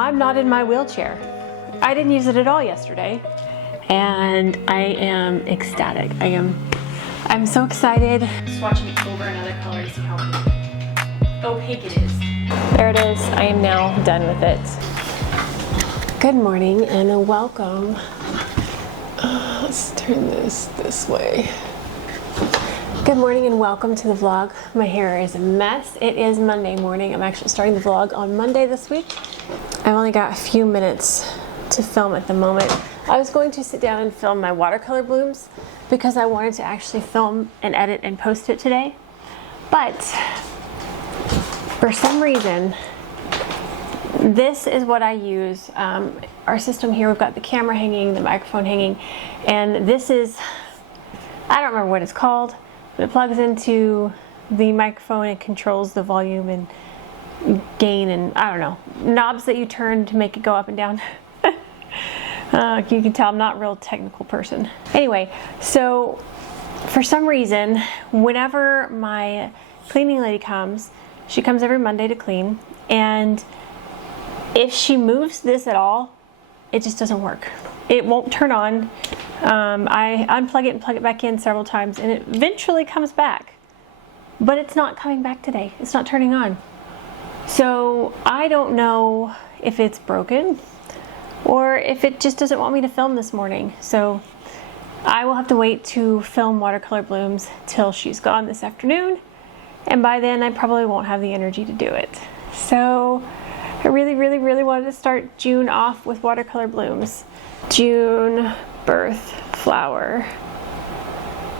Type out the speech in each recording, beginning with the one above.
I'm not in my wheelchair. I didn't use it at all yesterday, and I am ecstatic. I'm so excited. Just watching it over another color to see how opaque it is. There it is. I am now done with it. Good morning and welcome. Let's turn this way. Good morning and welcome to the vlog. My hair is a mess. It is Monday morning. I'm actually starting the vlog on Monday this week. I've only got a few minutes to film at the moment. I was going to sit down and film my watercolor blooms because I wanted to actually film and edit and post it today. But for some reason, this is what I use. Our system here, we've got the camera hanging, the microphone hanging, and this is, I don't remember what it's called, but it plugs into the microphone and controls the volume and gain and I don't know, knobs that you turn to make it go up and down. You can tell I'm not a real technical person. Anyway, so for some reason, whenever my cleaning lady comes, she comes every Monday to clean, and if she moves this at all, it just doesn't work. It won't turn on. I unplug it and plug it back in several times, and it eventually comes back. But it's not coming back today. It's not turning on. So I don't know if it's broken or if it just doesn't want me to film this morning. So I will have to wait to film watercolor blooms till she's gone this afternoon. And by then I probably won't have the energy to do it. So I really wanted to start June off with watercolor blooms. June birth flower.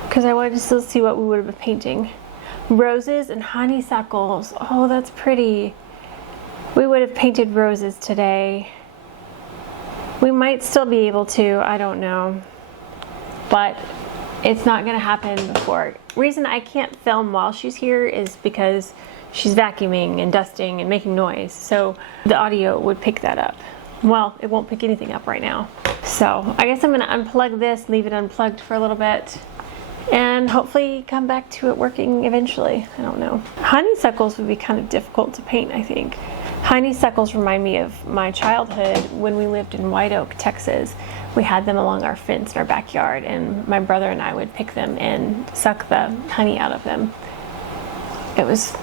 Because I wanted to still see what we would have been painting. Roses and honeysuckles. Oh, that's pretty. We would have painted roses today. We might still be able to, I don't know. But it's not gonna happen before. Reason I can't film while she's here is because she's vacuuming and dusting and making noise. So the audio would pick that up. Well, it won't pick anything up right now. So I guess I'm gonna unplug this, leave it unplugged for a little bit, and hopefully come back to it working eventually. I don't know. Honeysuckles would be kind of difficult to paint, I think. Honeysuckles remind me of my childhood when we lived in White Oak, Texas. We had them along our fence in our backyard, and my brother and I would pick them and suck the honey out of them. It was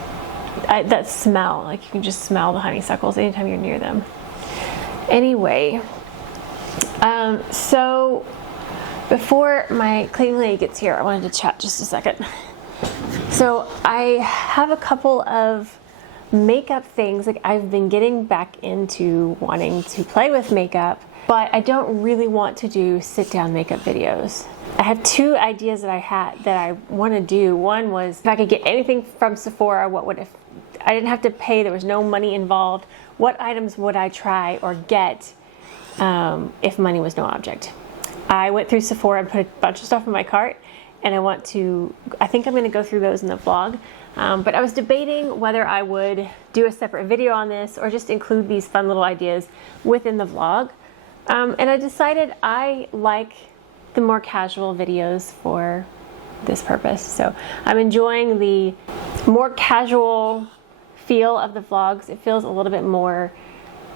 that smell, like you can just smell the honeysuckles anytime you're near them. Anyway, so before my cleaning lady gets here, I wanted to chat just a second. So I have a couple of makeup things. Like I've been getting back into wanting to play with makeup, but I don't really want to do sit down makeup videos. I have two ideas that I want to do. One was if I could get anything from Sephora, what would, if I didn't have to pay, there was no money involved, what items would I try or get if money was no object? I went through Sephora and put a bunch of stuff in my cart, and I think I'm going to go through those in the vlog. But I was debating whether I would do a separate video on this or just include these fun little ideas within the vlog. And I decided I like the more casual videos for this purpose. So I'm enjoying the more casual feel of the vlogs. It feels a little bit more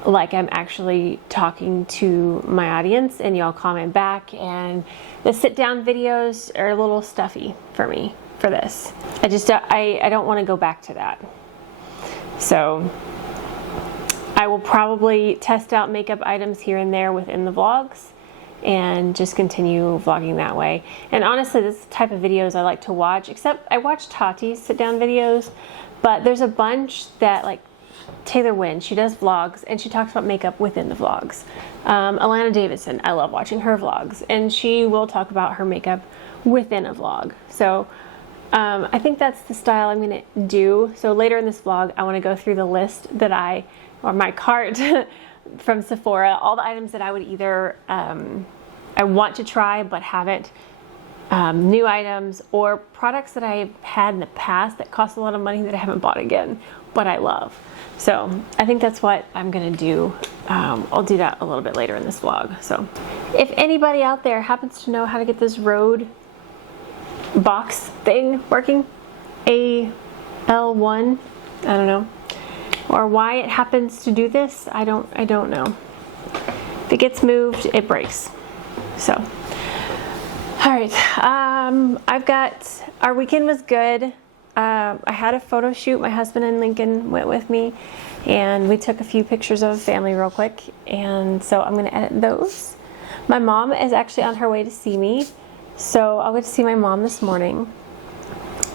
like I'm actually talking to my audience and y'all comment back, and the sit down videos are a little stuffy for me for this. I don't want to go back to that. So I will probably test out makeup items here and there within the vlogs and just continue vlogging that way. And honestly, this is the type of videos I like to watch, except I watch Tati's sit down videos, but there's a bunch that, like Taylor Wynn, she does vlogs and she talks about makeup within the vlogs. Alana Davidson, I love watching her vlogs, and she will talk about her makeup within a vlog. So I think that's the style I'm gonna do. So later in this vlog, I wanna go through the list that or my cart from Sephora, all the items that I would either, I want to try but haven't, new items, or products that I've had in the past that cost a lot of money that I haven't bought again, but I love. So I think that's what I'm gonna do. I'll do that a little bit later in this vlog. So if anybody out there happens to know how to get this Rode box thing working, AL1, I don't know, or why it happens to do this. I don't know. If it gets moved, it breaks. So, all right. Our weekend was good. I had a photo shoot. My husband and Lincoln went with me, and we took a few pictures of family real quick, and so I'm going to edit those. My mom is actually on her way to see me, so I'll get to see my mom this morning.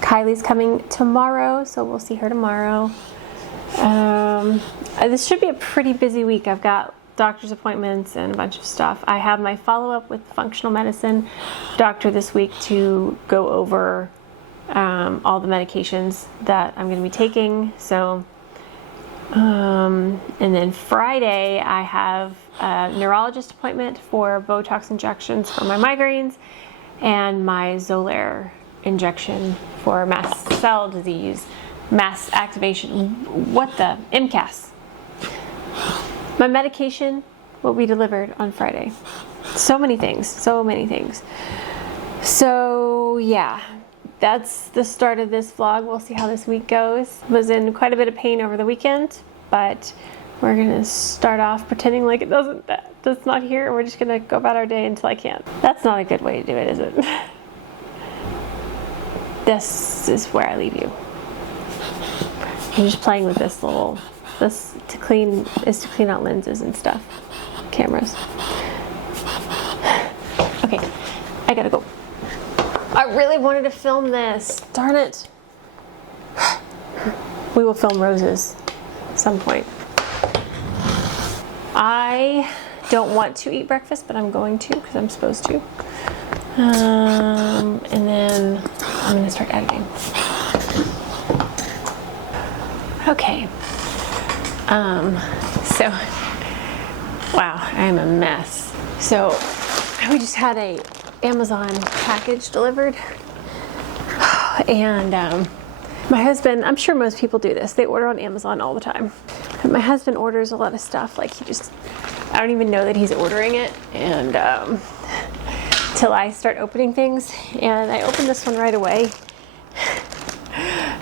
Kylie's coming tomorrow, so we'll see her tomorrow. This should be a pretty busy week. I've got doctor's appointments and a bunch of stuff. I have my follow-up with the functional medicine doctor this week to go over all the medications that I'm going to be taking. So, and then Friday I have a neurologist appointment for Botox injections for my migraines and my Xolair injection for mast cell disease, mass activation, MCAS. My medication will be delivered on Friday. So many things. So yeah, that's the start of this vlog. We'll see how this week goes. Was in quite a bit of pain over the weekend, but we're gonna start off pretending like that's not here. We're just gonna go about our day until I can't. That's not a good way to do it, is it? This is where I leave you. I'm just playing with this to clean out lenses and stuff, cameras. Okay, I gotta go. I really wanted to film this, darn it. We will film roses at some point. I don't want to eat breakfast, but I'm going to because I'm supposed to. And then I'm gonna start editing. Okay. So, wow, I am a mess. So, we just had a Amazon package delivered, and my husband, I'm sure most people do this, they order on Amazon all the time. But my husband orders a lot of stuff, like I don't even know that he's ordering it, and till I start opening things, and I opened this one right away.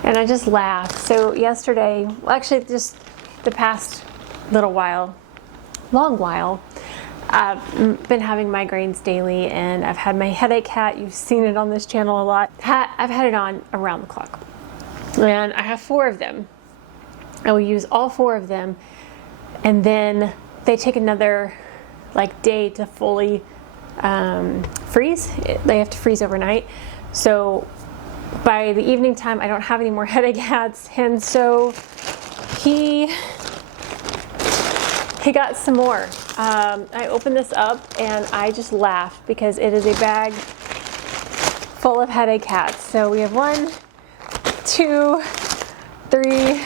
And I just laughed. So yesterday, well, actually just the past long while, I've been having migraines daily, and I've had my headache hat. You've seen it on this channel a lot. I've had it on around the clock. And I have 4 of them. I will use all 4 of them, and then they take another day to fully freeze. They have to freeze overnight. So by the evening time, I don't have any more headache hats, and so he got some more. I opened this up and I just laughed because it is a bag full of headache hats. So we have 1, 2, 3,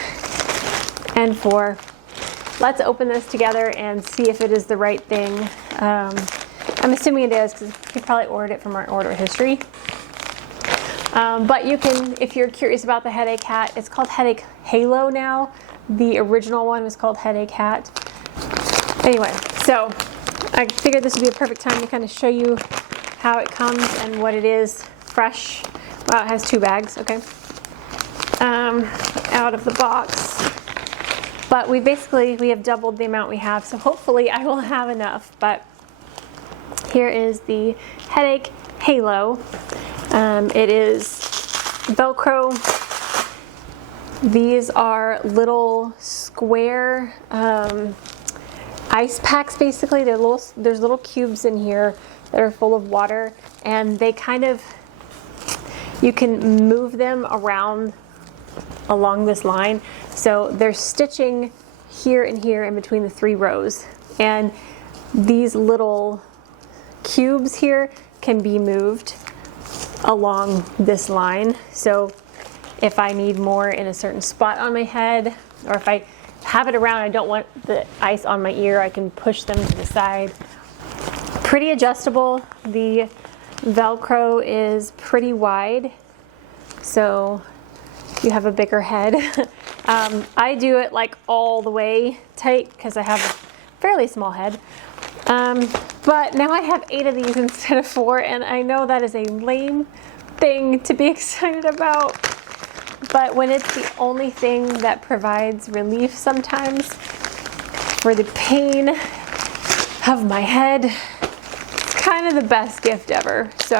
and 4. Let's open this together and see if it is the right thing. I'm assuming it is because he probably ordered it from our order history. But you can, if you're curious about the headache hat, it's called Headache Halo now. The original one was called Headache Hat. Anyway, so I figured this would be a perfect time to kind of show you how it comes and what it is fresh. Wow, it has 2 bags, okay. Out of the box. But we have doubled the amount we have, so hopefully I will have enough. But here is the Headache Halo. It is Velcro. These are little square ice packs, basically. There's little cubes in here that are full of water, and they you can move them around along this line. So they're stitching here and here in between the 3 rows, and these little cubes here can be moved along this line. So if I need more in a certain spot on my head, or if I have it around, I don't want the ice on my ear, I can push them to the side. Pretty adjustable. The Velcro is pretty wide, so you have a bigger head. I do it all the way tight because I have a fairly small head. But now I have 8 of these instead of 4, and I know that is a lame thing to be excited about. but when it's the only thing that provides relief sometimes for the pain of my head, it's kind of the best gift ever. So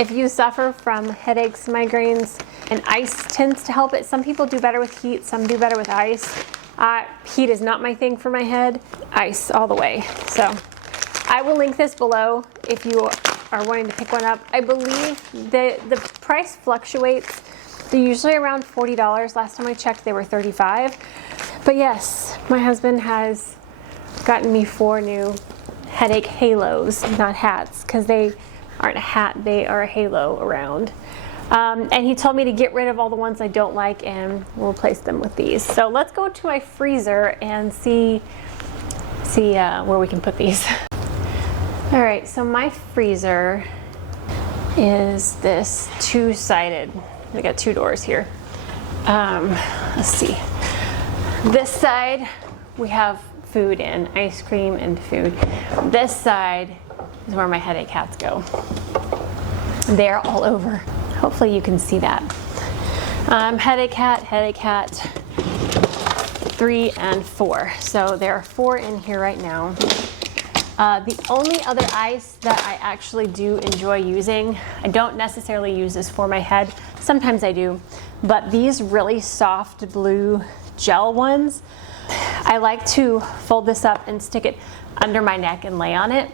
if you suffer from headaches, migraines, and ice tends to help it. Some people do better with heat, some do better with ice. Heat is not my thing for my head. Ice all the way. So I will link this below if you are wanting to pick one up. I believe that the price fluctuates. They're usually around $40. Last time I checked, they were $35. But yes, my husband has gotten me 4 new headache halos, not hats, because they aren't a hat, they are a halo around. And he told me to get rid of all the ones I don't like and we'll replace them with these. So let's go to my freezer and see where we can put these. All right, so my freezer is this 2-sided. We got 2 doors here. Let's see. This side we have food in, ice cream and food. This side is where my headache hats go. They're all over. Hopefully you can see that. Headache hat 3 and 4. So there are 4 in here right now. The only other ice that I actually do enjoy using, I don't necessarily use this for my head, sometimes I do, but these really soft blue gel ones, I like to fold this up and stick it under my neck and lay on it.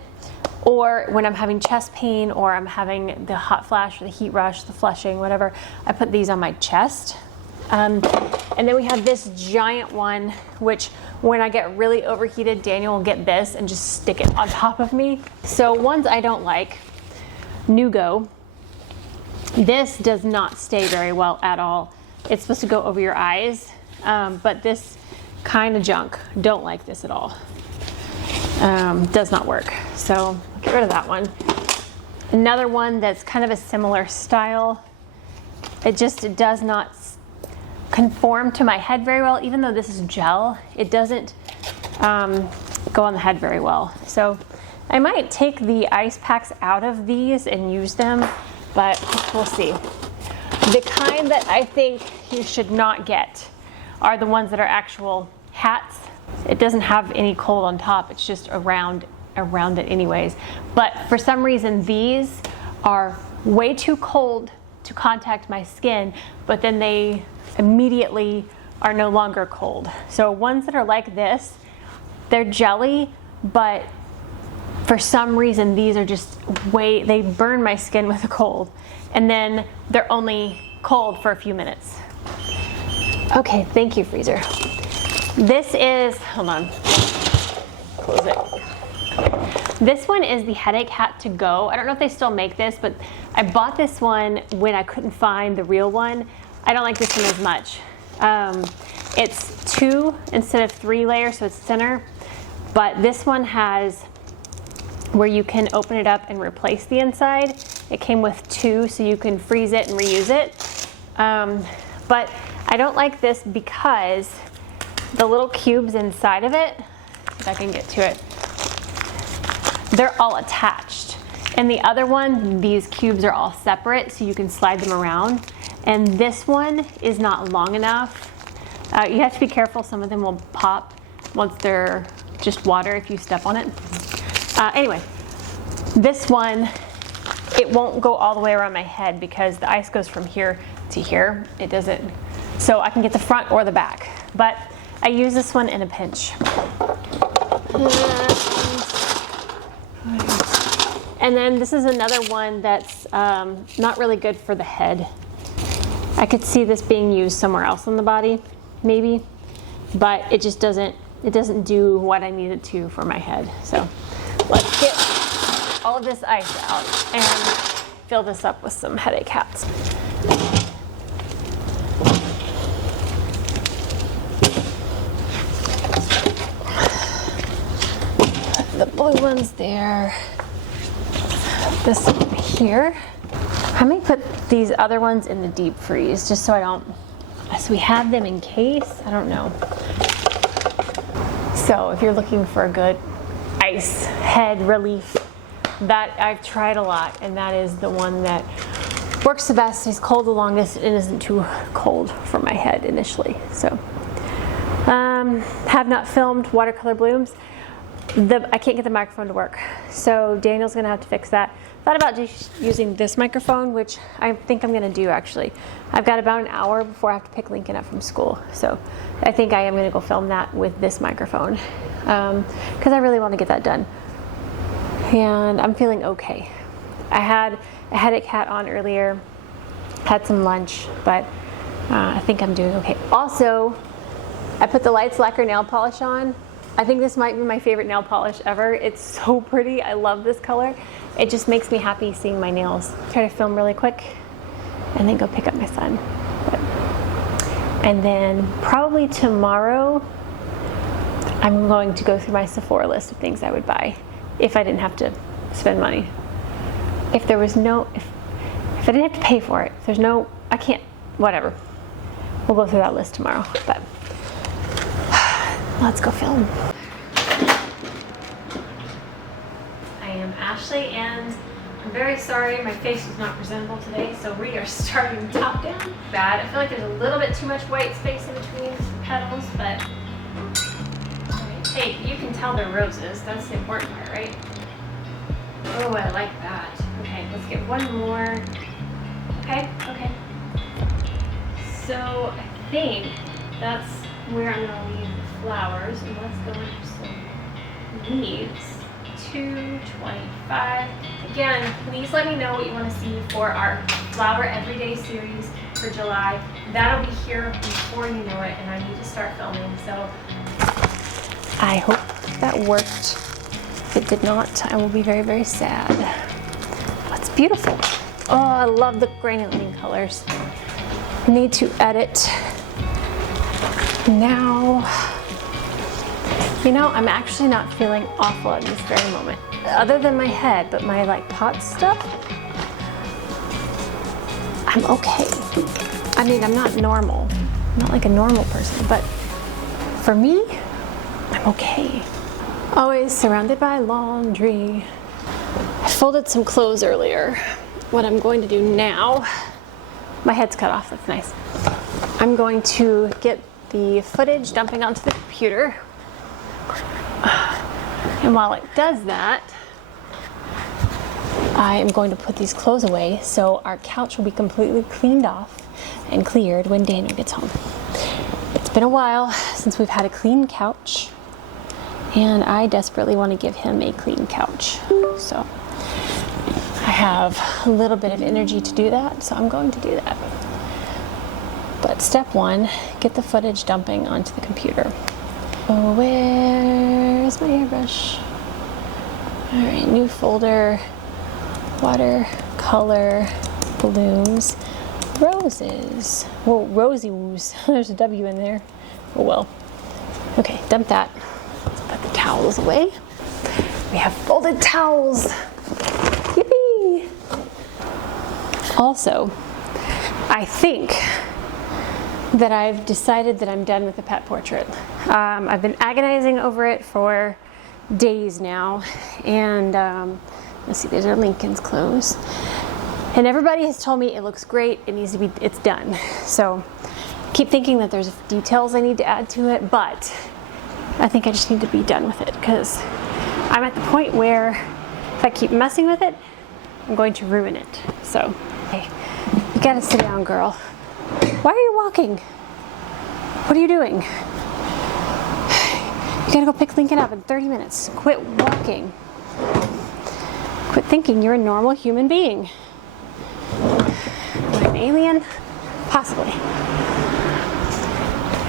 Or when I'm having chest pain or I'm having the hot flash or the heat rush, the flushing, whatever, I put these on my chest. And then we have this giant one, which when I get really overheated, Daniel will get this and just stick it on top of me. So ones I don't like, Nugo. This does not stay very well at all. It's supposed to go over your eyes, but this kind of junk, don't like this at all. Does not work. So get rid of that one. Another one that's kind of a similar style. It does not conform to my head very well. Even though this is gel, it doesn't go on the head very well. So I might take the ice packs out of these and use them, but we'll see. The kind that I think you should not get are the ones that are actual hats. It doesn't have any cold on top, it's just around it anyways. But for some reason these are way too cold to contact my skin, but then they immediately are no longer cold. So ones that are like this, they're jelly, but for some reason these are just they burn my skin with the cold, and then they're only cold for a few minutes. Okay, thank you, freezer. This is, hold on, close it. This one is the headache hat to go. I don't know if they still make this, but I bought this one when I couldn't find the real one. I don't like this one as much. It's 2 instead of 3 layers, so it's thinner, but this one has where you can open it up and replace the inside. It came with 2, so you can freeze it and reuse it. But I don't like this because the little cubes inside of it, if I can get to it, they're all attached. And the other one, these cubes are all separate, so you can slide them around. And this one is not long enough. You have to be careful, some of them will pop once they're just water if you step on it. Anyway, this one, it won't go all the way around my head because the ice goes from here to here. It doesn't, so I can get the front or the back. But I use this one in a pinch. And then this is another one that's not really good for the head. I could see this being used somewhere else on the body, maybe, but it just doesn't do what I need it to for my head. So let's get all of this ice out and fill this up with some headache hats. The blue one's there. This one here. I may put these other ones in the deep freeze just so we have them in case. I don't know. So if you're looking for a good ice head relief, that I've tried a lot, and that is the one that works the best, he's cold the longest, and isn't too cold for my head initially. So, have not filmed watercolor blooms. I can't get the microphone to work, so Daniel's gonna have to fix that. Thought about just using this microphone, which I think I'm gonna do actually. I've got about an hour before I have to pick Lincoln up from school, so I think I am gonna go film that with this microphone because I really want to get that done. And I'm feeling okay. I had a headache hat on earlier, had some lunch, but I think I'm doing okay. Also, I put the Lights Lacquer nail polish on. I think this might be my favorite nail polish ever. It's so pretty. I love this color. It just makes me happy seeing my nails. Try to film really quick and then go pick up my son. And then probably tomorrow, I'm going to go through my Sephora list of things I would buy if I didn't have to spend money. If there was no, if I didn't have to pay for it, if there's no, I can't, whatever. We'll go through that list tomorrow, but let's go film. I am Ashley, and I'm very sorry my face was not presentable today, so we are starting top down. Bad. I feel like there's a little bit too much white space in between the petals, but hey, you can tell they're roses. That's the important part, right? Oh, I like that. Okay, let's get one more. Okay. So I think that's where I'm gonna leave the flowers, and let's go into some leaves. 225. Again, please let me know what you want to see for our flower everyday series for July. That'll be here before you know it, and I need to start filming, so I hope that worked. If it did not, I will be very, very sad. Oh, it's beautiful. Oh, I love the granulating colors. Need to edit now. You know, I'm actually not feeling awful at this very moment, other than my head, but my like pot stuff, I'm okay. I mean, I'm not normal. I'm not like a normal person, but for me, I'm okay. Always surrounded by laundry. I folded some clothes earlier. What I'm going to do now, my head's cut off, that's nice. I'm going to get the footage dumping onto the computer. And while it does that, I am going to put these clothes away so our couch will be completely cleaned off and cleared when Daniel gets home. It's been a while since we've had a clean couch, and I desperately want to give him a clean couch. So I have a little bit of energy to do that, so I'm going to do that. But step one, get the footage dumping onto the computer. Oh, where's my hairbrush? All right, new folder, watercolor, blooms, roses. Whoa, rosy woos. There's a W in there. Oh well. Okay, dump that. Let's put the towels away. We have folded towels. Yippee! Also, I think that I've decided that I'm done with the pet portrait. I've been agonizing over it for days now, and let's see, these are Lincoln's clothes. And everybody has told me it looks great, it needs to be, it's done. So I keep thinking that there's details I need to add to it, but I think I just need to be done with it because I'm at the point where if I keep messing with it, I'm going to ruin it. So, hey, you gotta sit down, girl. Why are you walking? What are you doing? You gotta go pick Lincoln up in 30 minutes. Quit walking. Quit thinking you're a normal human being. Am I an alien? Possibly.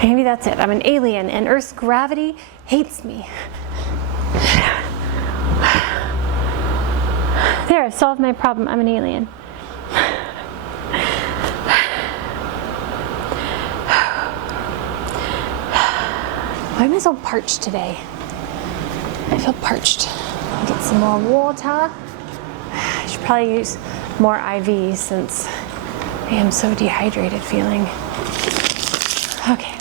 Maybe that's it. I'm an alien and Earth's gravity hates me. There, I've solved my problem. I'm an alien. Why am I so parched today? I feel parched. Get some more water. I should probably use more IV since I am so dehydrated feeling. Okay.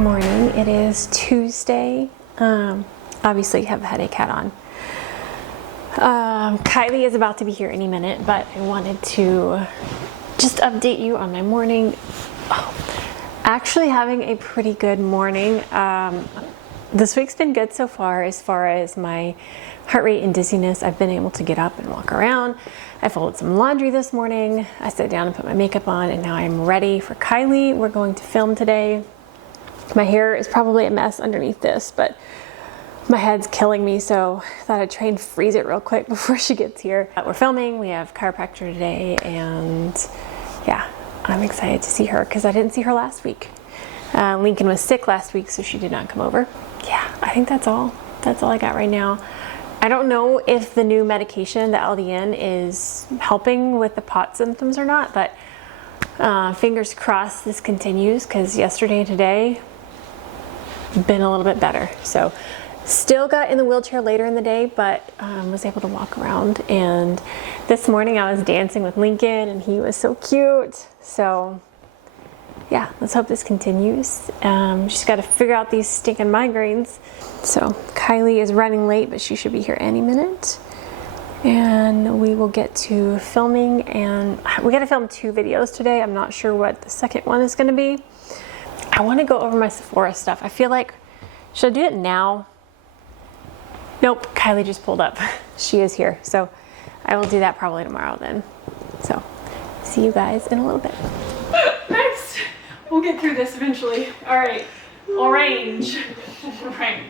morning. It is Tuesday. Obviously have a headache hat on. Kylie is about to be here any minute, but I wanted to just update you on my morning. Actually having a pretty good morning. This week's been good so far as my heart rate and dizziness. I've been able to get up and walk around. I folded some laundry this morning. I sat down and put my makeup on, and now I'm ready for Kylie. We're going to film today. My hair is probably a mess underneath this, but my head's killing me, so I thought I'd try and freeze it real quick before she gets here. We're filming, we have chiropractor today, and yeah, I'm excited to see her because I didn't see her last week. Lincoln was sick last week, so she did not come over. Yeah, I think that's all. That's all I got right now. I don't know if the new medication, the LDN, is helping with the POT symptoms or not, but fingers crossed this continues, because yesterday and today been a little bit better. So still got in the wheelchair later in the day, but was able to walk around. And this morning I was dancing with Lincoln, and he was so cute. So yeah, let's hope this continues. She's got to figure out these stinking migraines. So Kylie is running late, but she should be here any minute. And we will get to filming, and we got to film 2 videos today. I'm not sure what the second one is going to be. I want to go over my Sephora stuff. I feel like, should I do it now? Nope, Kylie just pulled up. She is here. So I will do that probably tomorrow then. So see you guys in a little bit. Next, we'll get through this eventually. All right, orange. Right.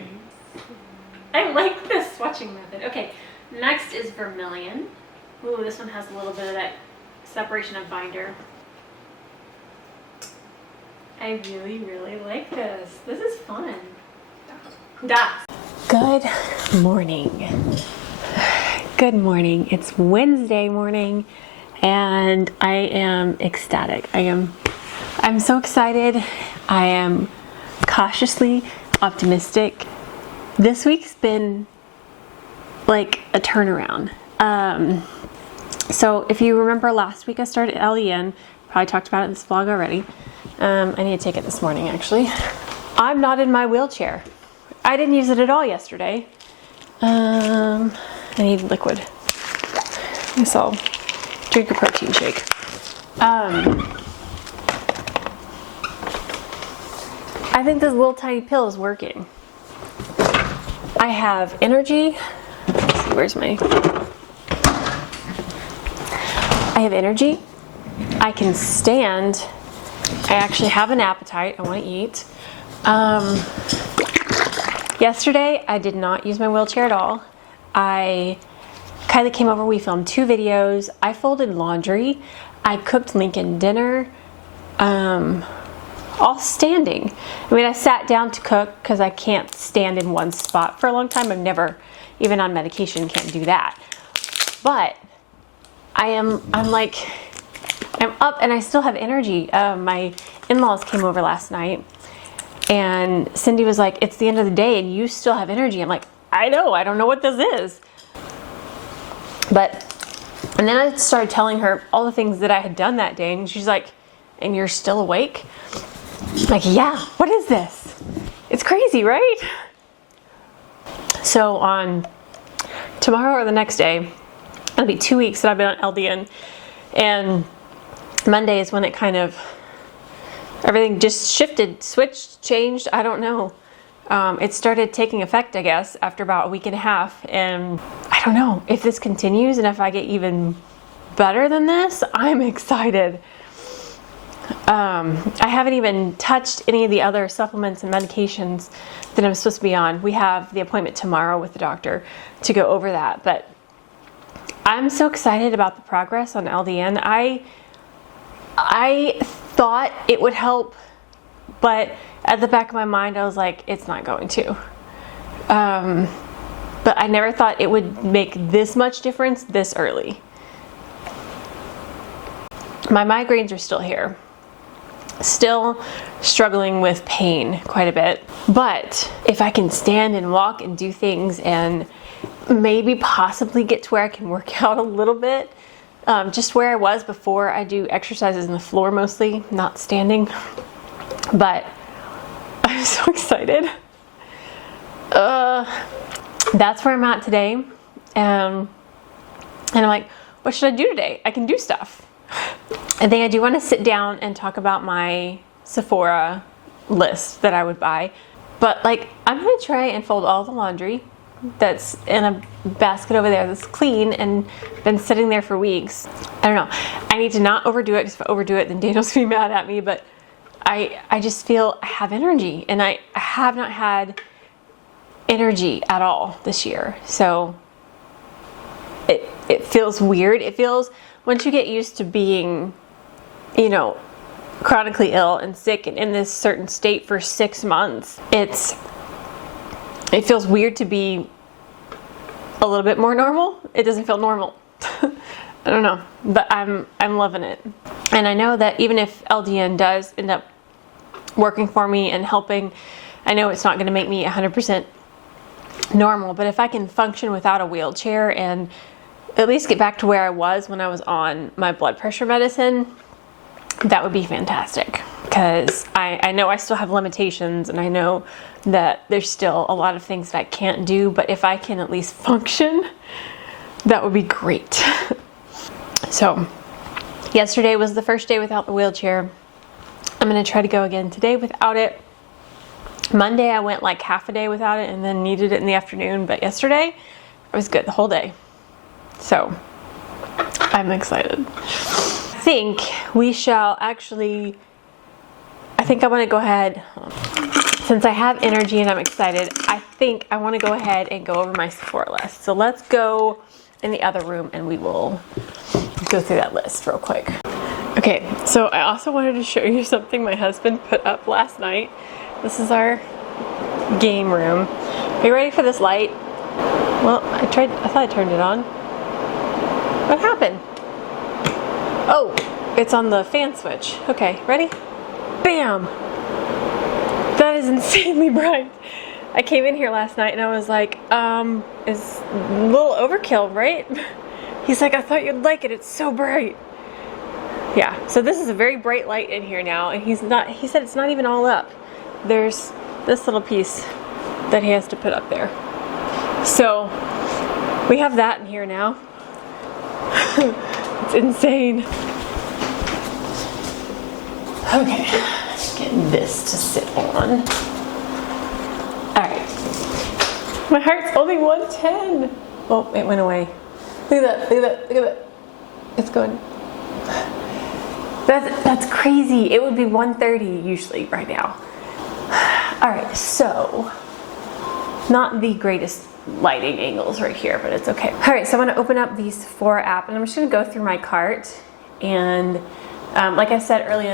I like this swatching method. Okay, next is vermilion. Ooh, this one has a little bit of that separation of binder. I really, really like this. This is fun. Das. Good morning. Good morning. It's Wednesday morning, and I am ecstatic. I'm so excited. I am cautiously optimistic. This week's been like a turnaround. So if you remember last week I started LDN, probably talked about it in this vlog already. I need to take it this morning actually. I'm not in my wheelchair. I didn't use it at all yesterday. I need liquid. So drink a protein shake. I think this little tiny pill is working. I have energy. Let's see, where's my... I have energy. I can stand. I actually have an appetite. I want to eat. Yesterday, I did not use my wheelchair at all. Kylie came over, we filmed 2 videos. I folded laundry. I cooked Lincoln dinner. All standing. I mean, I sat down to cook because I can't stand in one spot for a long time. I've never, even on medication, can't do that. But I'm up and I still have energy. My in-laws came over last night, and Cindy was like, it's the end of the day and you still have energy. I'm like, I know, I don't know what this is. And then I started telling her all the things that I had done that day, and she's like, and you're still awake? I'm like, yeah, what is this? It's crazy, right? So on tomorrow or the next day, it'll be 2 weeks that I've been on LDN, and Monday is when it kind of, everything just shifted, switched, changed, I don't know. It started taking effect, I guess, after about a week and a half, and I don't know if this continues and if I get even better than this. I'm excited. I haven't even touched any of the other supplements and medications that I'm supposed to be on. We have the appointment tomorrow with the doctor to go over that, but I'm so excited about the progress on LDN. I thought it would help, but at the back of my mind I was like, it's not going to. But I never thought it would make this much difference this early. My migraines are still here. Still struggling with pain quite a bit. But if I can stand and walk and do things and maybe possibly get to where I can work out a little bit, just where I was before. I do exercises on the floor mostly, not standing. But I'm so excited. That's where I'm at today. And I'm like, what should I do today? I can do stuff. I think I do want to sit down and talk about my Sephora list that I would buy. But like, I'm going to try and fold all the laundry that's in a basket over there that's clean and been sitting there for weeks. I don't know. I need to not overdo it, because if I overdo it, then Daniel's going to be mad at me. But I just feel I have energy, and I have not had energy at all this year. So it feels weird. It feels, once you get used to being, you know, chronically ill and sick and in this certain state for 6 months, it feels weird to be a little bit more normal. It doesn't feel normal. I don't know, but I'm loving it. And I know that even if LDN does end up working for me and helping, I know it's not going to make me 100% normal, but if I can function without a wheelchair and at least get back to where I was when I was on my blood pressure medicine, that would be fantastic. Because I know I still have limitations, and I know that there's still a lot of things that I can't do, but if I can at least function, that would be great. So yesterday was the first day without the wheelchair. I'm going to try to go again today without it. Monday I went like half a day without it and then needed it in the afternoon, but yesterday I was good the whole day. So I'm excited. I think we shall actually, I think I want to go ahead, since I have energy and I'm excited, I think I want to go ahead and go over my Sephora list. So let's go in the other room and we will go through that list real quick. Okay, so I also wanted to show you something my husband put up last night. This is our game room. Are you ready for this light? Well, I thought I turned it on. What happened? Oh, it's on the fan switch. Okay, ready? Bam! That is insanely bright. I came in here last night and I was like, it's a little overkill, right? He's like, I thought you'd like it. It's so bright. Yeah, so this is a very bright light in here now, and he said it's not even all up. There's this little piece that he has to put up there. So we have that in here now. It's insane. Okay, get this to sit on. All right. My heart's only 110. Oh, it went away. Look at that, look at that, look at that. It's going. That's crazy. It would be 130 usually right now. All right, so not the greatest lighting angles right here, but it's okay. All right, so I'm gonna open up the Sephora app and I'm just gonna go through my cart. And like I said earlier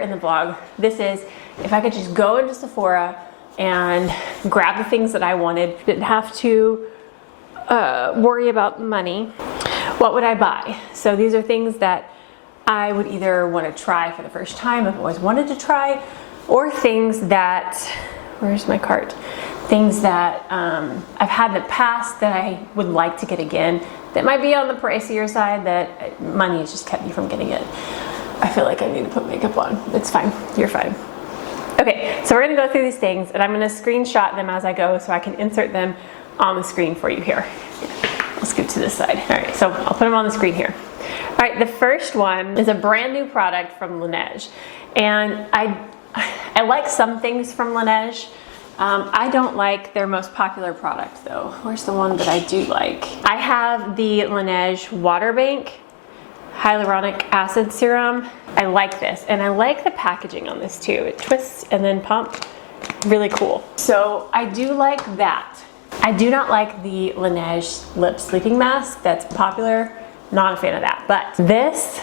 in the vlog, this is if I could just go into Sephora and grab the things that I wanted, didn't have to worry about money, what would I buy? So these are things that I would either want to try for the first time, I've always wanted to try, or things that, where's my cart? Things that I've had in the past that I would like to get again, that might be on the pricier side, that money has just kept me from getting it. I feel like I need to put makeup on. It's fine, you're fine. Okay, so we're gonna go through these things and I'm gonna screenshot them as I go so I can insert them on the screen for you here. Let's go to this side. All right, so I'll put them on the screen here. All right, the first one is a brand new product from Laneige. And I like some things from Laneige. I don't like their most popular product though. Where's the one that I do like? I have the Laneige Water Bank Hyaluronic Acid Serum. I like this, and I like the packaging on this too. It twists and then pumps. Really cool. So I do like that. I do not like the Laneige Lip Sleeping Mask that's popular. Not a fan of that. But this,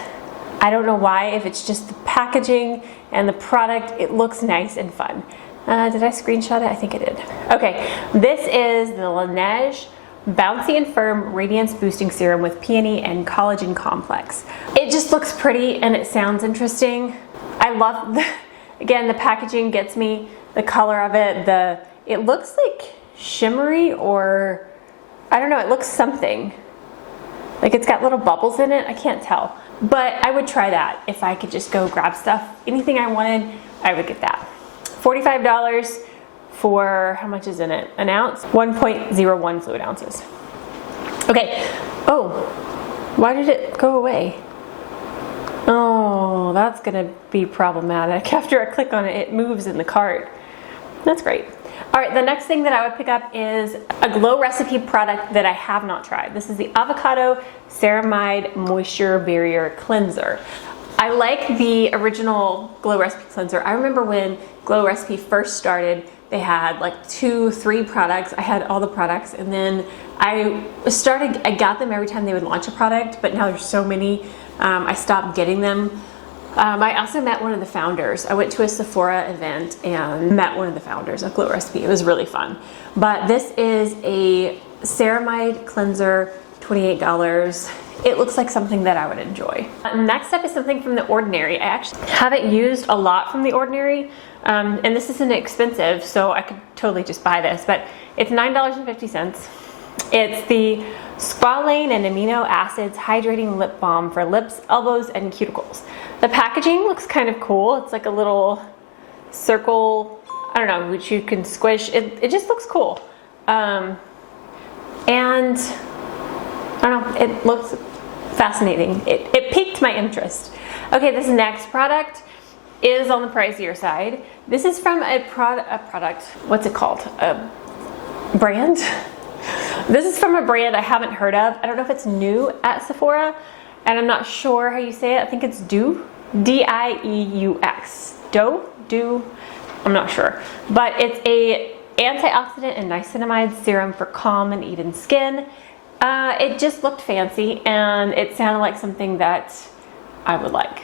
I don't know why, if it's just the packaging and the product, it looks nice and fun. Did I screenshot it? I think I did. Okay, this is the Laneige Bouncy and Firm Radiance Boosting Serum with Peony and Collagen Complex. It just looks pretty and it sounds interesting. I love, again, the packaging gets me, the color of it, it looks like shimmery, or I don't know, it looks something. Like it's got little bubbles in it, I can't tell. But I would try that if I could just go grab stuff. Anything I wanted, I would get that. $45 for, how much is in it? An ounce? 1.01 fluid ounces. Okay. Oh, why did it go away? Oh, that's gonna be problematic. After I click on it, it moves in the cart. That's great. All right, the next thing that I would pick up is a Glow Recipe product that I have not tried. This is the Avocado Ceramide Moisture Barrier Cleanser. I like the original Glow Recipe cleanser. I remember when Glow Recipe first started, they had like 2, 3 products. I had all the products, and then I got them every time they would launch a product, but now there's so many, I stopped getting them. I also met one of the founders. I went to a Sephora event and met one of the founders of Glow Recipe. It was really fun. But this is a ceramide cleanser, $28. It looks like something that I would enjoy. Next up is something from The Ordinary. I actually haven't used a lot from The Ordinary, and this isn't expensive, so I could totally just buy this, but it's $9.50. It's the Squalane and Amino Acids Hydrating Lip Balm for lips, elbows, and cuticles. The packaging looks kind of cool. It's like a little circle, I don't know, which you can squish. It just looks cool. And I don't know, it looks fascinating. It piqued my interest. Okay, this next product is on the pricier side. This is from a product, what's it called? A brand? This is from a brand I haven't heard of. I don't know if it's new at Sephora, and I'm not sure how you say it. I think it's Deux, D-I-E-U-X. Deux? I'm not sure. But it's a antioxidant and niacinamide serum for calm and even skin. It just looked fancy, and it sounded like something that I would like.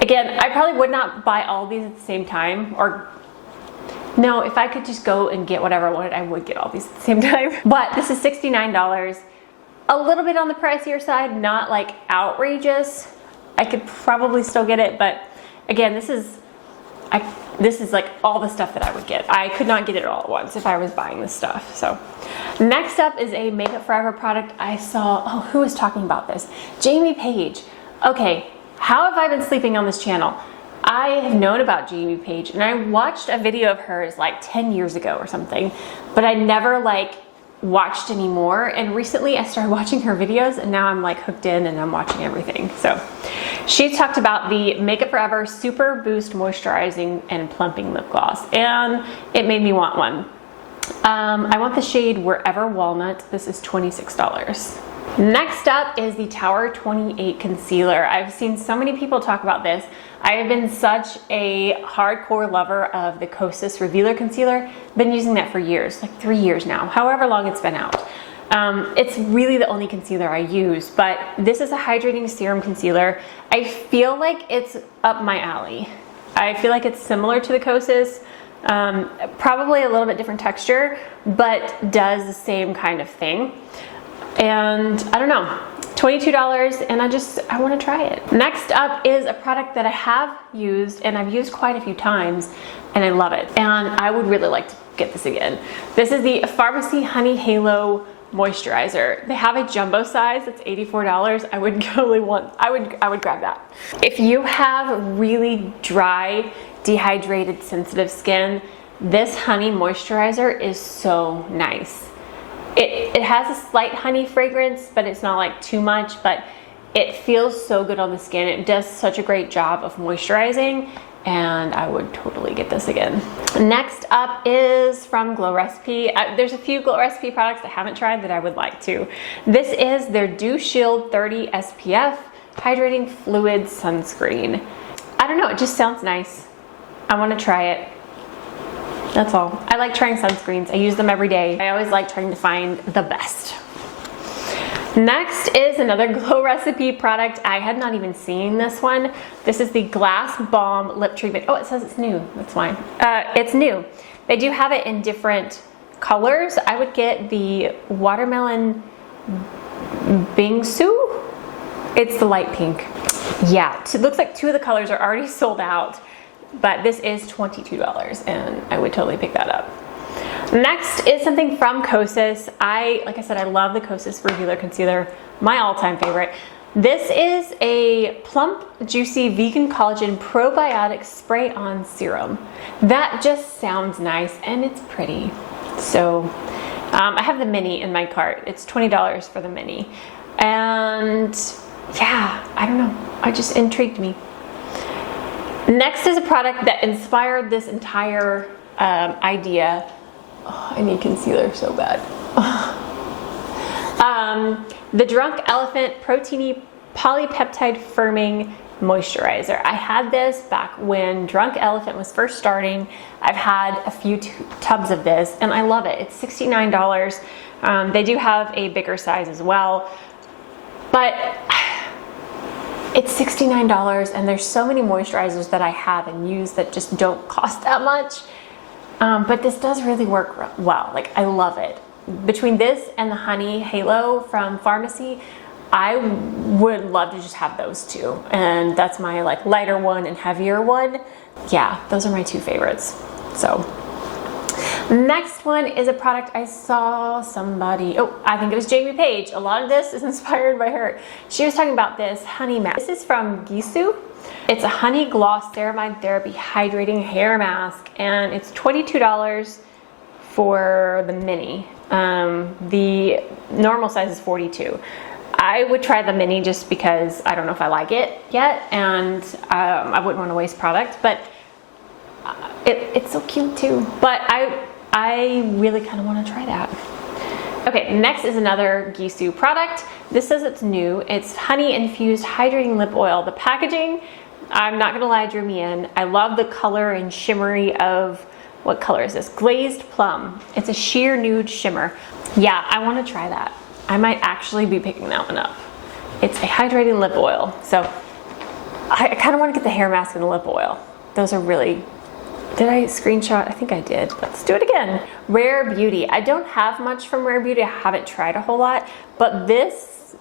Again, I probably would not buy all these at the same time, or no, if I could just go and get whatever I wanted, I would get all these at the same time. But this is $69. A little bit on the pricier side, not like outrageous. I could probably still get it, but again, this is like all the stuff that I would get. I could not get it all at once if I was buying this stuff. So next up is a Makeup Forever product I saw. Oh, who was talking about this? Jamie Page. Okay, how have I been sleeping on this channel? I have known about Jamie Page, and I watched a video of hers like 10 years ago or something, but I never like watched anymore. And recently I started watching her videos, and now I'm like hooked in and I'm watching everything. So she talked about the Makeup Forever Super Boost Moisturizing and Plumping Lip Gloss, and it made me want one. I want the shade Wherever Walnut. This is $26. Next up is the Tower 28 Concealer. I've seen so many people talk about this. I have been such a hardcore lover of the Kosas Revealer Concealer. Been using that for years, like 3 years now, however long it's been out. It's really the only concealer I use, but this is a hydrating serum concealer. I feel like it's up my alley. I feel like it's similar to the Kosas, probably a little bit different texture, but does the same kind of thing. And I don't know, $22, and I want to try it. Next up is a product that I have used, and I've used quite a few times, and I love it. And I would really like to get this again. This is the Pharmacy Honey Halo Moisturizer. They have a jumbo size. It's $84. I would I would grab that. If you have really dry, dehydrated, sensitive skin, this honey moisturizer is so nice. It has a slight honey fragrance, but it's not like too much, but it feels so good on the skin. It does such a great job of moisturizing, and I would totally get this again. Next up is from Glow Recipe. There's a few Glow Recipe products I haven't tried that I would like to. This is their Dew Shield 30 SPF Hydrating Fluid Sunscreen. I don't know, it just sounds nice. I want to try it. That's all. I like trying sunscreens. I use them every day. I always like trying to find the best. Next is another Glow Recipe product. I had not even seen this one. This is the Glass Balm Lip Treatment. Oh, it says it's new. That's fine. It's new. They do have it in different colors. I would get the Watermelon Bingsu. It's the light pink. Yeah, it looks like 2 of the colors are already sold out. But this is $22, and I would totally pick that up. Next is something from Kosas. Like I said, I love the Kosas Revealer Concealer, my all-time favorite. This is a plump, juicy vegan collagen probiotic spray-on serum. That just sounds nice and it's pretty. So I have the mini in my cart. It's $20 for the mini. And yeah, I don't know. It just intrigued me. Next is a product that inspired this entire idea. Oh, I need concealer so bad. The Drunk Elephant Proteiny Polypeptide Firming Moisturizer. I had this back when Drunk Elephant was first starting. I've had a few tubs of this and I love it. It's $69. They do have a bigger size as well, but it's $69 and there's so many moisturizers that I have and use that just don't cost that much. But this does really work well. Like, I love it. Between this and the Honey Halo from Pharmacy, I would love to just have those two. And that's my like lighter one and heavier one. Yeah, those are my two favorites. So next one is a product I saw somebody, I think it was Jamie Page. A lot of this is inspired by her. She was talking about this honey mask. This is from Gisou. It's a honey gloss ceramide therapy hydrating hair mask and it's $22 for the mini. The normal size is 42. I would try the mini just because I don't know if I like it yet and I wouldn't want to waste product, but it's so cute too. But I really kind of want to try that. Okay, next is another Gisou product. This says it's new. It's honey infused hydrating lip oil. The packaging, I'm not gonna lie, drew me in. I love the color and shimmery of, what color is this? Glazed Plum. It's a sheer nude shimmer. Yeah, I want to try that. I might actually be picking that one up. It's a hydrating lip oil. So I kind of want to get the hair mask and the lip oil. Those are really, did I screenshot? I think I did. Let's do it again. Rare Beauty. I don't have much from Rare Beauty. I haven't tried a whole lot, but this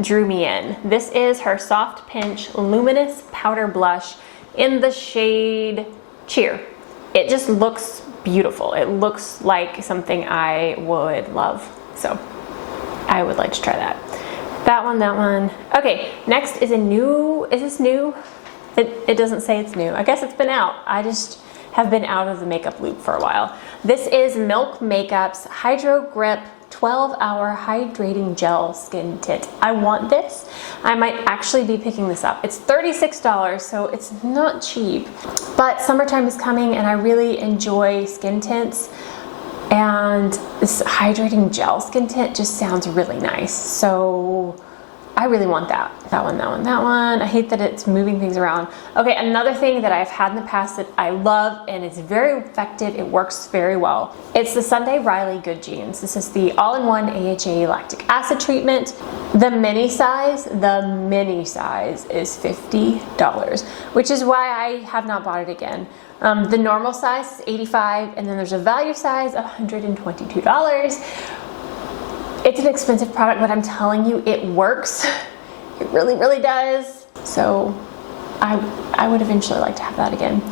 drew me in. This is her Soft Pinch Luminous Powder Blush in the shade Cheer. It just looks beautiful. It looks like something I would love. So I would like to try that. That one. Okay, next is a new, is this new? It doesn't say it's new. I guess it's been out. I just have been out of the makeup loop for a while. This is Milk Makeup's Hydro Grip 12-hour hydrating gel skin tint. I want this. I might actually be picking this up. It's $36, so it's not cheap, but summertime is coming and I really enjoy skin tints. And this hydrating gel skin tint just sounds really nice. So I really want that. That one. I hate that it's moving things around. Okay, another thing that I've had in the past that I love and it's very effective, it works very well. It's the Sunday Riley Good Genes. This is the all-in-one AHA lactic acid treatment. The mini size is $50, which is why I have not bought it again. The normal size is $85, and then there's a value size of $122. It's an expensive product, but I'm telling you, it works. It really, really does. So I would eventually like to have that again.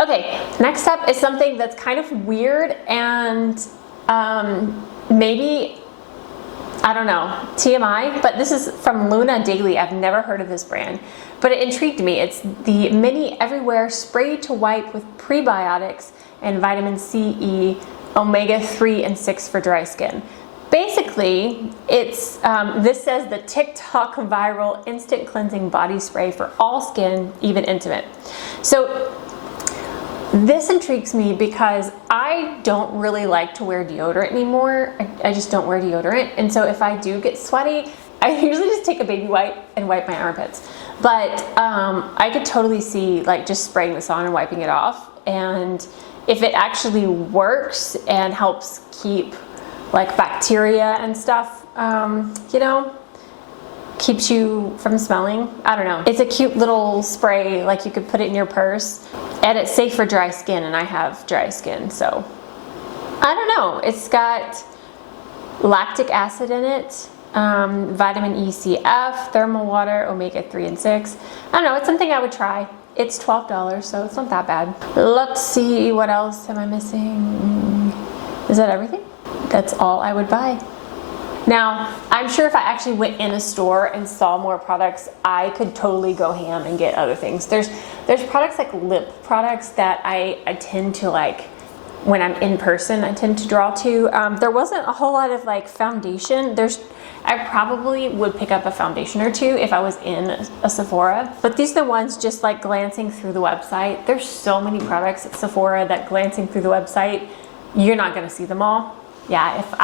Okay, next up is something that's kind of weird and maybe, I don't know, TMI, but this is from Luna Daily. I've never heard of this brand, but it intrigued me. It's the Mini Everywhere Spray to Wipe with Prebiotics and Vitamin C, E, Omega-3 and 6 for dry skin. Basically, it's this says the TikTok viral instant cleansing body spray for all skin, even intimate. So this intrigues me because I don't really like to wear deodorant anymore. I just don't wear deodorant. And so if I do get sweaty, I usually just take a baby wipe and wipe my armpits. But I could totally see like just spraying this on and wiping it off. And if it actually works and helps keep like bacteria and stuff, you know, keeps you from smelling. I don't know. It's a cute little spray, like you could put it in your purse, and it's safe for dry skin, and I have dry skin, so I don't know. It's got lactic acid in it, vitamin E, C, F, thermal water, omega-3 and 6. I don't know, it's something I would try. It's $12, so it's not that bad. Let's see, what else am I missing? Is that everything? That's all I would buy. Now, I'm sure if I actually went in a store and saw more products, I could totally go ham and get other things. There's products like lip products that I tend to like, when I'm in person, I tend to draw to. There wasn't a whole lot of like foundation. I probably would pick up a foundation or two if I was in a Sephora, but these are the ones just like glancing through the website. There's so many products at Sephora that glancing through the website, you're not gonna see them all. Yeah, if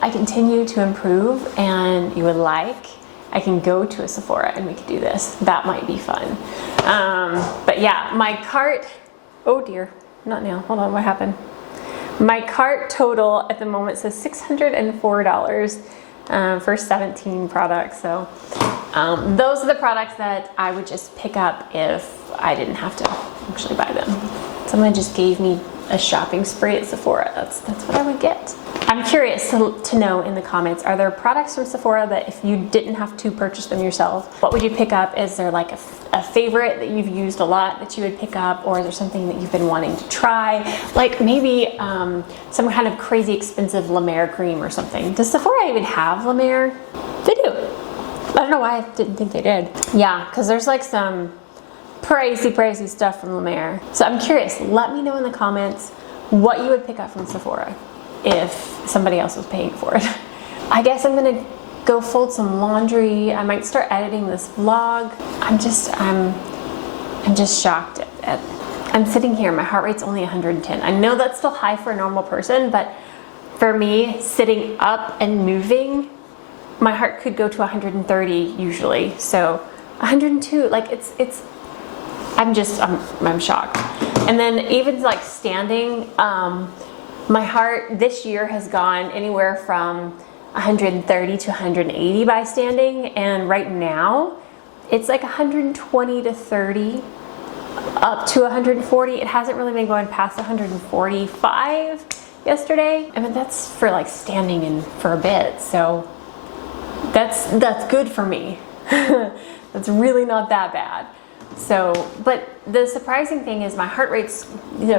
I continue to improve and you would like, I can go to a Sephora and we could do this. That might be fun. But yeah, my cart, oh dear, not now, hold on, what happened? My cart total at the moment says $604 for 17 products. So those are the products that I would just pick up if I didn't have to actually buy them. Someone just gave me a shopping spree at Sephora. That's what I would get. I'm curious to know in the comments, are there products from Sephora that if you didn't have to purchase them yourself, what would you pick up? Is there like a favorite that you've used a lot that you would pick up, or is there something that you've been wanting to try? Like maybe some kind of crazy expensive La Mer cream or something. Does Sephora even have La Mer? They do. I don't know why I didn't think they did. Yeah, because there's like some pricey stuff from La Mer. So I'm curious, let me know in the comments what you would pick up from Sephora if somebody else was paying for it. I guess I'm gonna go fold some laundry. I might start editing this vlog. I'm just shocked at I'm sitting here, my heart rate's only 110. I know that's still high for a normal person, but for me, sitting up and moving, my heart could go to 130 usually. So 102, like I'm shocked. And then even like standing, my heart this year has gone anywhere from 130 to 180 by standing, and right now it's like 120 to 30 up to 140. It hasn't really been going past 145 yesterday. I mean, that's for like standing in for a bit, so that's good for me. That's really not that bad. So, but the surprising thing is my heart rate's,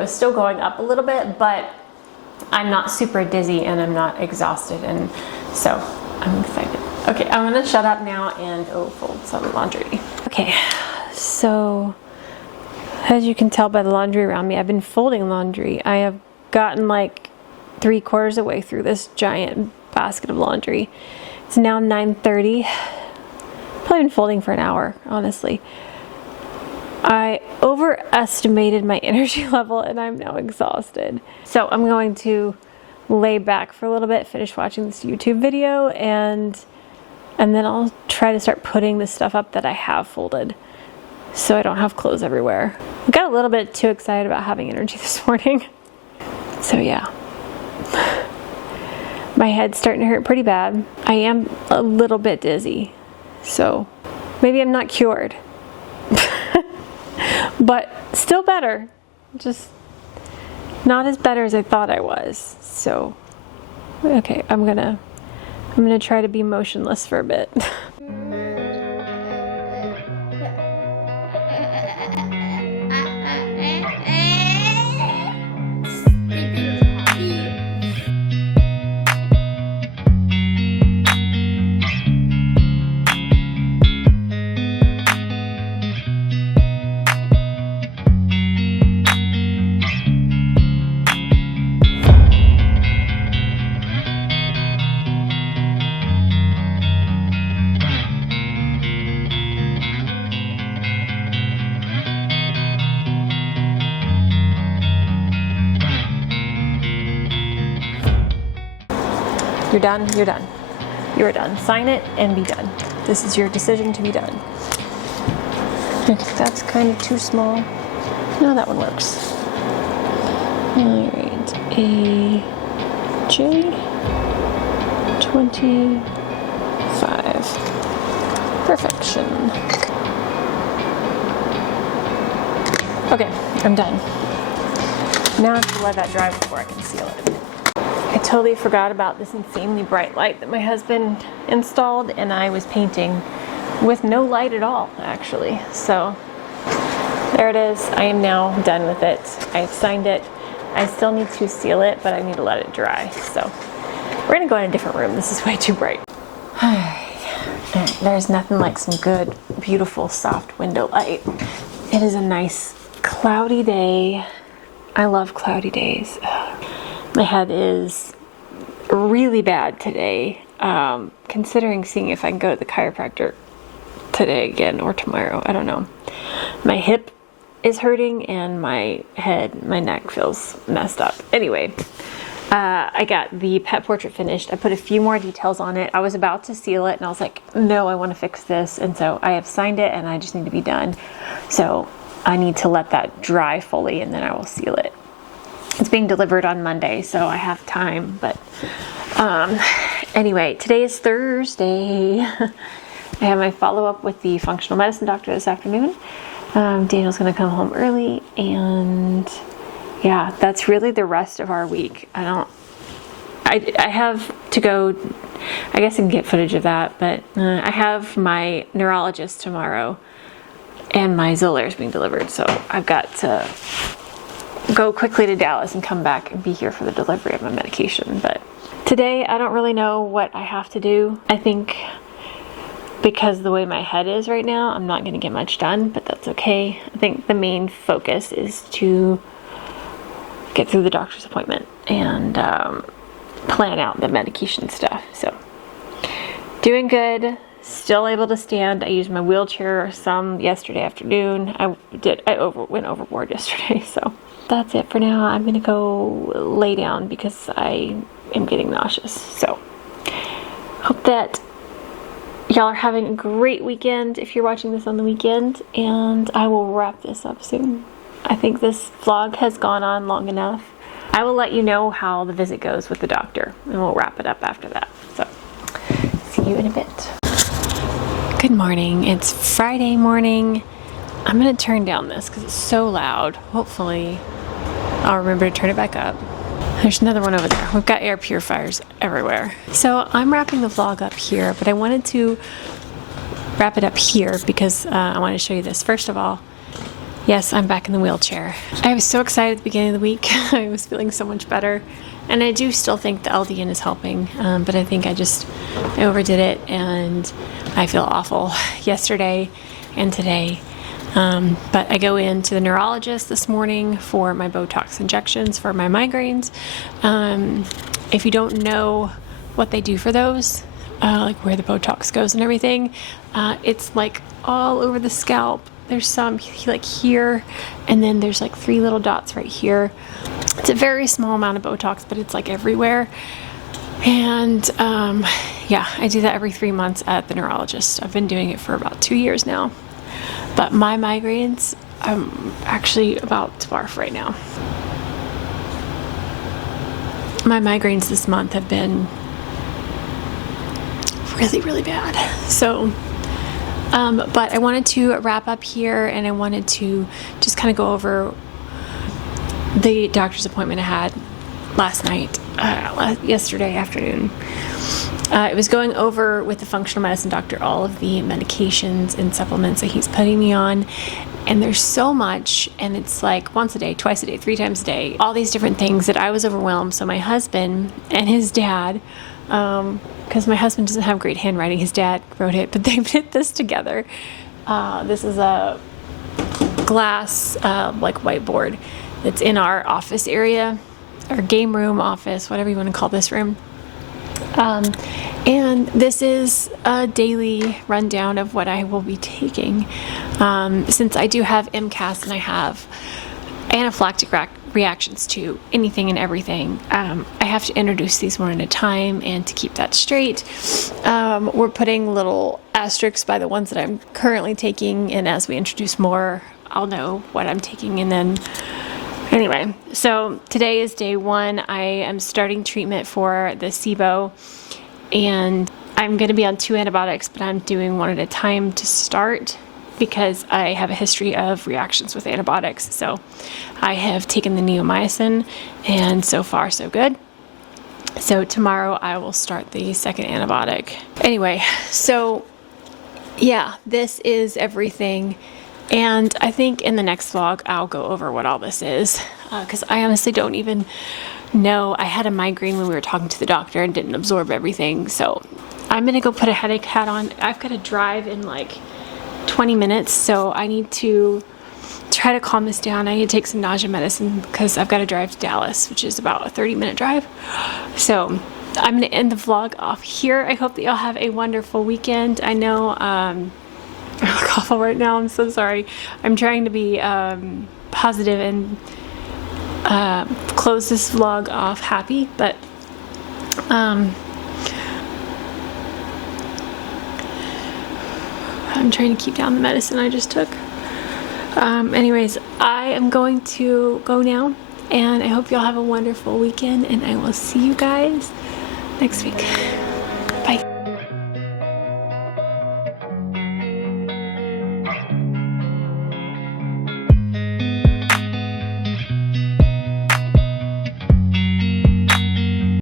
still going up a little bit, but I'm not super dizzy and I'm not exhausted, and so I'm excited. Okay, I'm gonna shut up now and fold some laundry. Okay, so as you can tell by the laundry around me, I've been folding laundry. I have gotten like 3/4 of the way through this giant basket of laundry. It's now 9:30. Probably been folding for an hour, honestly. I overestimated my energy level and I'm now exhausted. So I'm going to lay back for a little bit, finish watching this YouTube video, and then I'll try to start putting the stuff up that I have folded so I don't have clothes everywhere. I got a little bit too excited about having energy this morning. So yeah. My head's starting to hurt pretty bad. I am a little bit dizzy. So maybe I'm not cured. But still better, just not as better as I thought I was. So, okay, I'm gonna try to be motionless for a bit. You're done, you're done. You're done. Sign it and be done. This is your decision to be done. Okay, that's kind of too small. No, that one works. All right, a J 25. Perfection. Okay, I'm done. Now I have to let that dry before I can seal it. I totally forgot about this insanely bright light that my husband installed, and I was painting with no light at all, actually. So there it is. I am now done with it. I've signed it. I still need to seal it, but I need to let it dry. So We're gonna go in a different room. This is way too bright. There's nothing like some good, beautiful, soft window light. It is a nice cloudy day. I love cloudy days. My head is really bad today. Considering seeing if I can go to the chiropractor today again or tomorrow. I don't know. My hip is hurting and my head, my neck feels messed up. Anyway, I got the pet portrait finished. I put a few more details on it. I was about to seal it and I was like, no, I want to fix this. And so I have signed it and I just need to be done. So I need to let that dry fully and then I will seal it. It's being delivered on Monday, so I have time. But anyway, today is Thursday. I have my follow-up with the functional medicine doctor this afternoon. Daniel's going to come home early, and yeah, that's really the rest of our week. I have to go, I guess I can get footage of that, but I have my neurologist tomorrow, and my Xolair is being delivered, so I've got to go quickly to Dallas and come back and be here for the delivery of my medication. But today, I don't really know what I have to do. I think because the way my head is right now, I'm not going to get much done, but that's okay. I think the main focus is to get through the doctor's appointment and plan out the medication stuff. So, doing good. Still able to stand. I used my wheelchair some yesterday afternoon. I went overboard yesterday, so that's it for now. I'm going to go lay down because I am getting nauseous. So, hope that y'all are having a great weekend if you're watching this on the weekend, and I will wrap this up soon. I think this vlog has gone on long enough. I will let you know how the visit goes with the doctor, and we'll wrap it up after that. So, see you in a bit. Good morning. It's Friday morning. I'm going to turn down this because it's so loud. Hopefully, I'll remember to turn it back up. There's another one over there. We've got air purifiers everywhere. So I'm wrapping the vlog up here, but I wanted to wrap it up here because I wanted to show you this. First of all, yes, I'm back in the wheelchair. I was so excited at the beginning of the week. I was feeling so much better. And I do still think the LDN is helping, but I think I overdid it and I feel awful yesterday and today. But I go into the neurologist this morning for my Botox injections for my migraines. If you don't know what they do for those, like where the Botox goes and everything, it's like all over the scalp. There's some like here, and then there's like 3 little dots right here. It's a very small amount of Botox, but it's like everywhere. And yeah, I do that every 3 months at the neurologist. I've been doing it for about 2 years now. But my migraines, I'm actually about to barf right now. My migraines this month have been really, really bad. So, but I wanted to wrap up here and I wanted to just kind of go over the doctor's appointment I had last night, yesterday afternoon. It was going over with the functional medicine doctor all of the medications and supplements that he's putting me on. And there's so much, and it's like once a day, twice a day, 3 times a day, all these different things that I was overwhelmed. So my husband and his dad, because my husband doesn't have great handwriting, his dad wrote it, but they put this together. This is a glass like whiteboard that's in our office area, our game room, office, whatever you want to call this room. And this is a daily rundown of what I will be taking. Since I do have MCAS and I have anaphylactic reactions to anything and everything, I have to introduce these one at a time, and to keep that straight, we're putting little asterisks by the ones that I'm currently taking, and as we introduce more, I'll know what I'm taking. And then anyway, so today is day 1. I am starting treatment for the SIBO, and I'm going to be on 2 antibiotics, but I'm doing one at a time to start because I have a history of reactions with antibiotics. So I have taken the neomycin, and so far so good. So tomorrow I will start the 2nd antibiotic. Anyway, so yeah, this is everything And I think in the next vlog, I'll go over what all this is, because I honestly don't even know. I had a migraine when we were talking to the doctor and didn't absorb everything. So I'm gonna go put a headache hat on. I've got to drive in like 20 minutes, so I need to try to calm this down. I need to take some nausea medicine because I've got to drive to Dallas, which is about a 30-minute drive. So I'm gonna end the vlog off here. I hope that y'all have a wonderful weekend. I know I look awful right now. I'm so sorry. I'm trying to be positive and close this vlog off happy, but I'm trying to keep down the medicine I just took. Anyways, I am going to go now, and I hope y'all have a wonderful weekend, and I will see you guys next week.